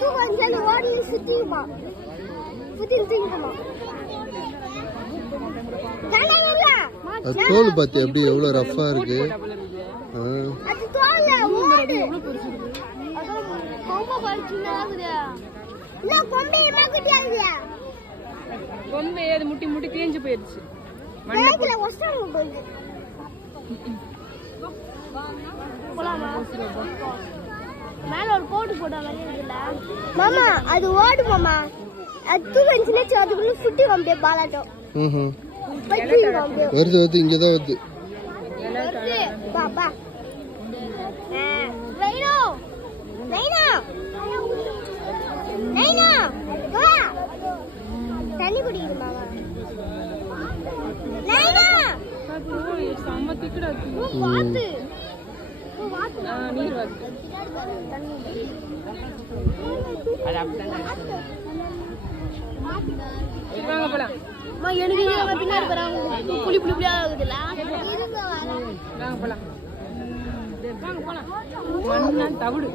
தூக்கி ஓடி சுத்திக்குமா சுத்திக்குமா தோல் பாத்தி எப்படி எவ்வளவு ரஃபா இருக்கு. அது தோல்ல ஓடு கொம்பை பறிச்சுனாகுது. நான் கொம்பை மாக்கிட்டியாங்க. கொம்பை அது முட்டி முட்டி தேஞ்சு போயிருச்சு. மண்ணுல ஒசரம் போகுது. போலாமா? மேல ஒரு கோடு போட மாதிரி இருக்குல்ல. மாமா அது ஓடு மாமா. அது வந்துச்சு அதுக்குள்ள சுட்டி வம்பே பாலாட்டம். வருது வருது இங்கதான் வருது. பா பா. நைனா நைனா நைனா வா. தண்ணி குடிக்குது மாமா. நைனா செம்ம திக்குடா இருக்கு. பாத்து நீர் வருது. அது அப்படிதான். வாங்க போலாம். எனக்கு பின்னாடி போறாங்க. புளி புளி புளியா ஆகுதுல்ல. வாங்க போலாம். வாங்க போலாம். மண்ணா தவிடு.